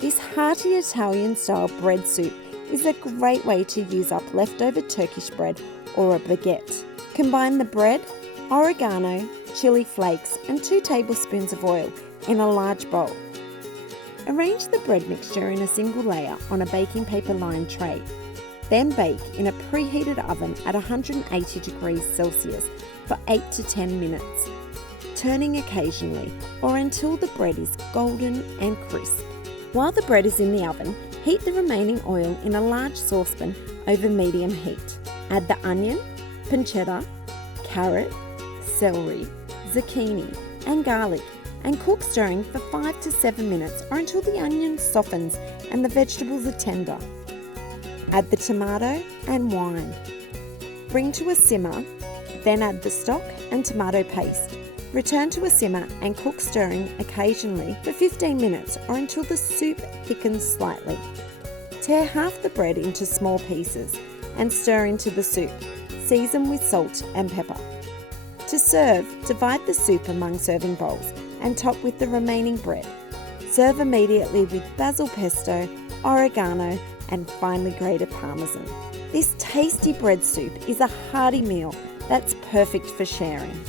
This hearty Italian-style bread soup is a great way to use up leftover Turkish bread or a baguette. Combine the bread, oregano, chilli flakes and 2 tablespoons of oil in a large bowl. Arrange the bread mixture in a single layer on a baking paper lined tray. Then bake in a preheated oven at 180 degrees Celsius for 8 to 10 minutes, turning occasionally or until the bread is golden and crisp. While the bread is in the oven, heat the remaining oil in a large saucepan over medium heat. Add the onion, pancetta, carrot, celery, zucchini and garlic and cook stirring for 5 to 7 minutes or until the onion softens and the vegetables are tender. Add the tomato and wine. Bring to a simmer, then add the stock and tomato paste. Return to a simmer and cook stirring occasionally for 15 minutes or until the soup thickens slightly. Tear half the bread into small pieces and stir into the soup. Season with salt and pepper. To serve, divide the soup among serving bowls and top with the remaining bread. Serve immediately with basil pesto, oregano and finely grated parmesan. This tasty bread soup is a hearty meal that's perfect for sharing.